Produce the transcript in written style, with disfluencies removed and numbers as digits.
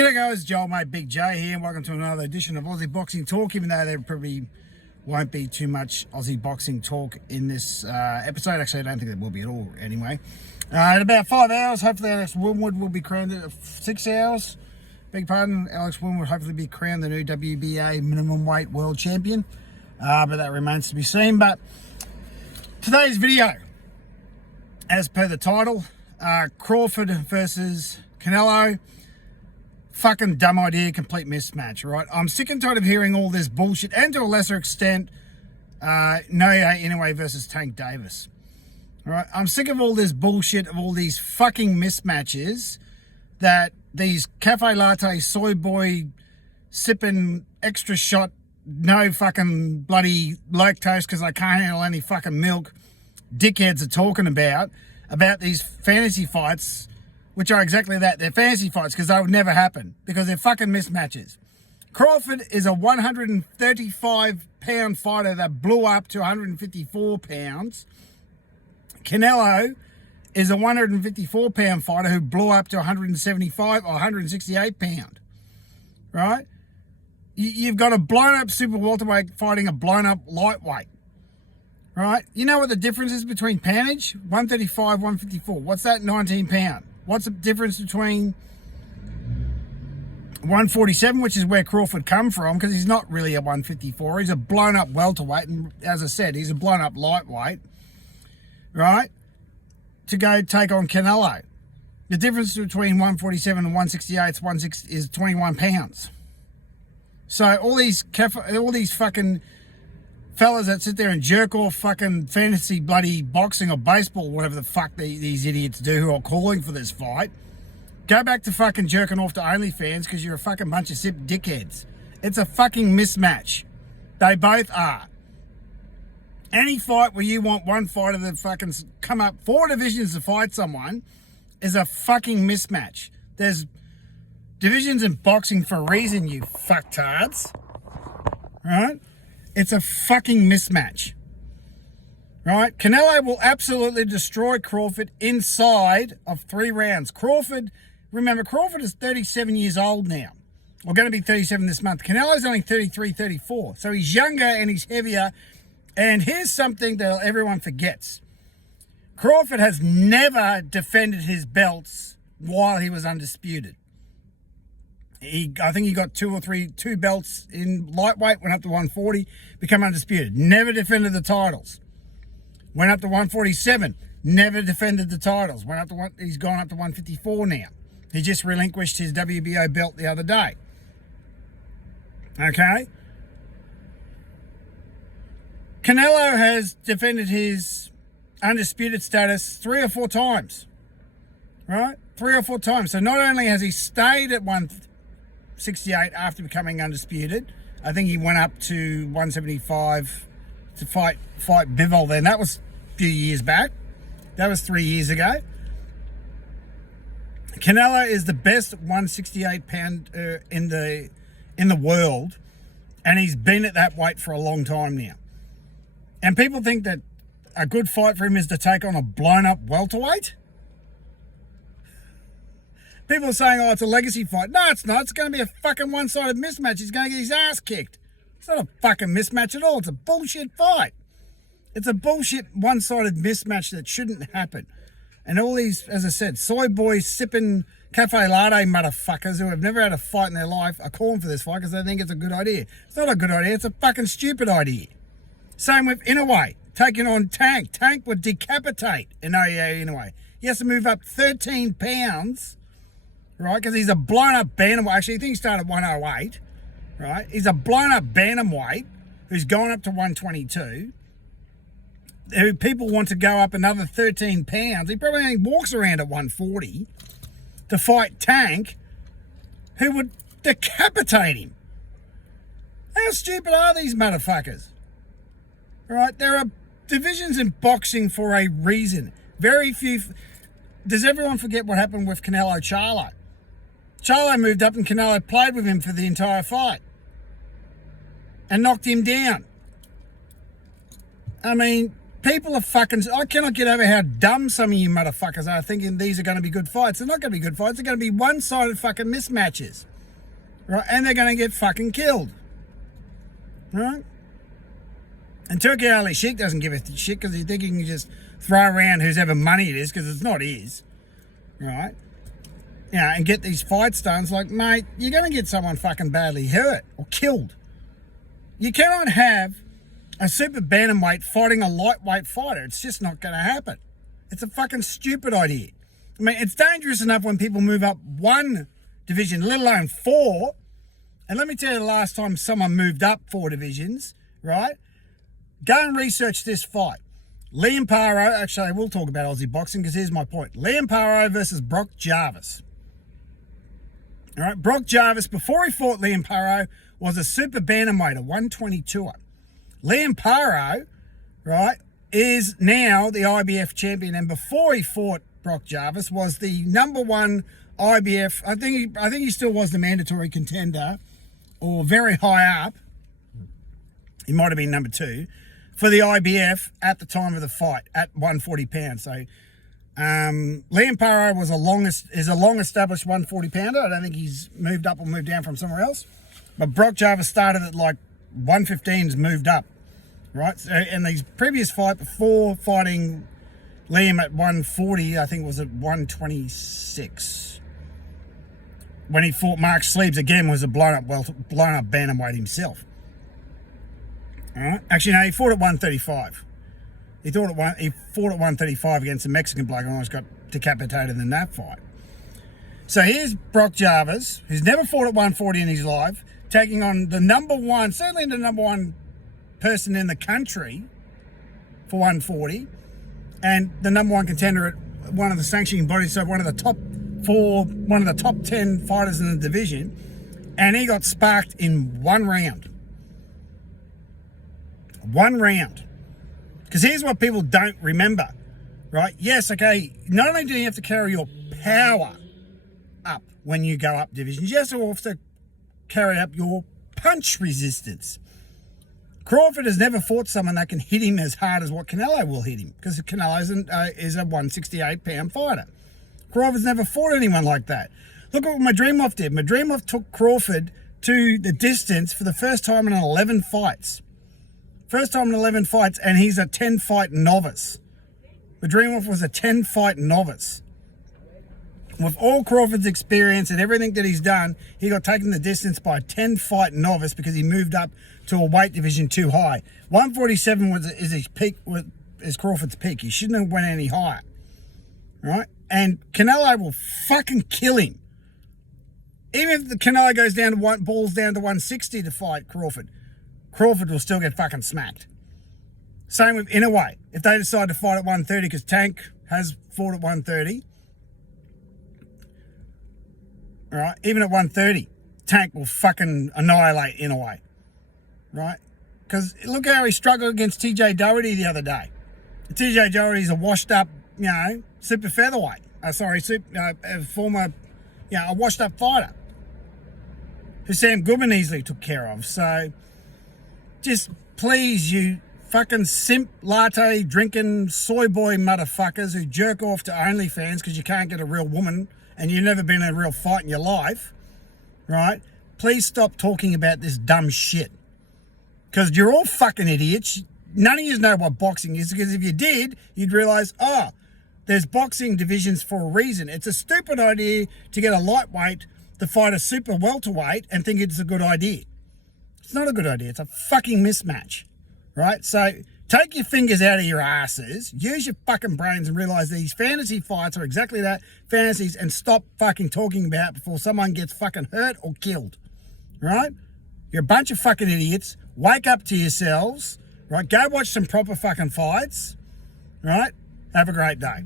G'day guys, Joel mate, Big J here, and welcome to another edition of Aussie Boxing Talk, even though there probably won't be too much Aussie Boxing Talk in this episode. Actually, I don't think there will be at all anyway. In about 5 hours, hopefully Alex Winwood will be crowned at 6 hours. Beg pardon, Alex Winwood hopefully be crowned the new WBA minimum weight world champion. But that remains to be seen. But today's video, as per the title, Crawford versus Canelo. Fucking dumb idea, complete mismatch, right? I'm sick and tired of hearing all this bullshit, and to a lesser extent, Inoue versus Tank Davis. All right, I'm sick of all this bullshit, of all these fucking mismatches that these cafe latte soy boy sipping extra shot, no fucking bloody lactose because I can't handle any fucking milk, dickheads are talking about these fantasy fights, which are exactly that. They're fantasy fights because they would never happen because they're fucking mismatches. Crawford is a 135-pound fighter that blew up to 154 pounds. Canelo is a 154-pound fighter who blew up to 175 or 168 pound. Right? You've got a blown-up super welterweight fighting a blown-up lightweight. Right? You know what the difference is between poundage? 135, 154. What's that? 19 pound. What's the difference between 147, which is where Crawford come from, because he's not really a 154. He's a blown-up welterweight, and as I said, he's a blown-up lightweight, right, to go take on Canelo. The difference between 147 and 168 is 21 pounds. So all these fucking fellas that sit there and jerk off fucking fantasy bloody boxing or baseball, whatever the fuck these idiots do who are calling for this fight, go back to fucking jerking off to OnlyFans because you're a fucking bunch of sip dickheads. It's a fucking mismatch. They both are. Any fight where you want one fighter to fucking come up 4 divisions to fight someone is a fucking mismatch. There's divisions in boxing for a reason, you fucktards. Right? It's a fucking mismatch, right? Canelo will absolutely destroy Crawford inside of 3 rounds. Remember, Crawford is 37 years old now. We're going to be 37 this month. Canelo's only 33, 34. So he's younger and he's heavier. And here's something that everyone forgets. Crawford has never defended his belts while he was undisputed. I think he got 2 belts in lightweight, went up to 140, become undisputed. Never defended the titles. Went up to 147, never defended the titles. He's gone up to 154 now. He just relinquished his WBO belt the other day. Okay? Canelo has defended his undisputed status 3 or 4 times. Right? 3 or 4 times. So not only has he stayed at 168 after becoming undisputed, I think he went up to 175 to fight Bivol then. That was a few years back. That was 3 years ago. Canelo is the best 168 pounder in the world, and he's been at that weight for a long time now. And people think that a good fight for him is to take on a blown up welterweight. People are saying, oh, it's a legacy fight. No, it's not. It's going to be a fucking one-sided mismatch. He's going to get his ass kicked. It's not a fucking mismatch at all. It's a bullshit fight. It's a bullshit one-sided mismatch that shouldn't happen. And all these, as I said, soy boys sipping cafe latte motherfuckers who have never had a fight in their life are calling for this fight because they think it's a good idea. It's not a good idea. It's a fucking stupid idea. Same with Inoue taking on Tank. Tank would decapitate Inoue. He has to move up 13 pounds. Right, because he's a blown-up bantamweight. Actually, I think he started at 108, right? He's a blown-up bantamweight who's gone up to 122. Who people want to go up another 13 pounds. He probably only walks around at 140 to fight Tank, who would decapitate him. How stupid are these motherfuckers? Right, there are divisions in boxing for a reason. Very few... Does everyone forget what happened with Canelo Charlo? Charlo moved up and Canelo played with him for the entire fight and knocked him down. I mean, people are fucking... I cannot get over how dumb some of you motherfuckers are thinking these are going to be good fights. They're not going to be good fights. They're going to be one-sided fucking mismatches. right? And they're going to get fucking killed, right? And Turki Ali Sheikh doesn't give a shit because he thinks he can just throw around whose ever money it is, because it's not his, right? You know, and get these fights done. It's like, mate, you're going to get someone fucking badly hurt or killed. You cannot have a super bantamweight fighting a lightweight fighter. It's just not going to happen. It's a fucking stupid idea. I mean, it's dangerous enough when people move up one division, let alone four. And let me tell you the last time someone moved up 4 divisions, right? Go and research this fight. Liam Paro, actually, I will talk about Aussie boxing because here's my point. Liam Paro versus Brock Jarvis. All right, Brock Jarvis, before he fought Liam Paro, was a super bantamweight, a 122er. Liam Paro, right, is now the IBF champion, and before he fought Brock Jarvis was the number 1 IBF. I think he still was the mandatory contender, or very high up. He might have been number 2 for the IBF at the time of the fight at 140 pounds. So Liam Paro was is a long-established 140 pounder. I don't think he's moved up or moved down from somewhere else. But Brock Jarvis started at like 115's moved up, right? So, and his previous fight before fighting Liam at 140, I think it was at 126. When he fought Mark Sleeves again, was a blown up bantamweight himself. All right. Actually, no, he fought at 135. He fought at 135 against a Mexican bloke and almost got decapitated in that fight. So here's Brock Jarvis, who's never fought at 140 in his life, taking on the number 1, certainly the number 1 person in the country for 140, and the number 1 contender at one of the sanctioning bodies, so one of the top 10 fighters in the division, and he got sparked in 1 round. 1 round. Because here's what people don't remember, right? Yes, okay, not only do you have to carry your power up when you go up divisions, you also have to carry up your punch resistance. Crawford has never fought someone that can hit him as hard as what Canelo will hit him, because Canelo is a 168-pound fighter. Crawford's never fought anyone like that. Look at what Madrimov did. Madrimov took Crawford to the distance for the first time in 11 fights. First time in 11 fights, and he's a 10-fight novice. Madrimov was a 10-fight novice. With all Crawford's experience and everything that he's done, he got taken the distance by a 10-fight novice because he moved up to a weight division too high. 147 is his peak, is Crawford's peak. He shouldn't have went any higher, right? And Canelo will fucking kill him. Even if the Canelo goes down to balls down to 160 to fight Crawford will still get fucking smacked. Same with Inoue. If they decide to fight at 130, because Tank has fought at 130, all right, even at 130, Tank will fucking annihilate Inoue, right? Because look how he struggled against TJ Doherty the other day. TJ Doherty's a washed up, super featherweight. Former, a washed up fighter who Sam Goodman easily took care of. So just please, you fucking simp latte drinking soy boy motherfuckers who jerk off to OnlyFans because you can't get a real woman and you've never been in a real fight in your life, right? Please stop talking about this dumb shit. Because you're all fucking idiots. None of you know what boxing is, because if you did, you'd realise, there's boxing divisions for a reason. It's a stupid idea to get a lightweight to fight a super welterweight and think it's a good idea. It's not a good idea. It's a fucking mismatch, right? So take your fingers out of your asses, use your fucking brains and realise these fantasy fights are exactly that, fantasies, and stop fucking talking about it before someone gets fucking hurt or killed, right? You're a bunch of fucking idiots. Wake up to yourselves, right? Go watch some proper fucking fights, right? Have a great day.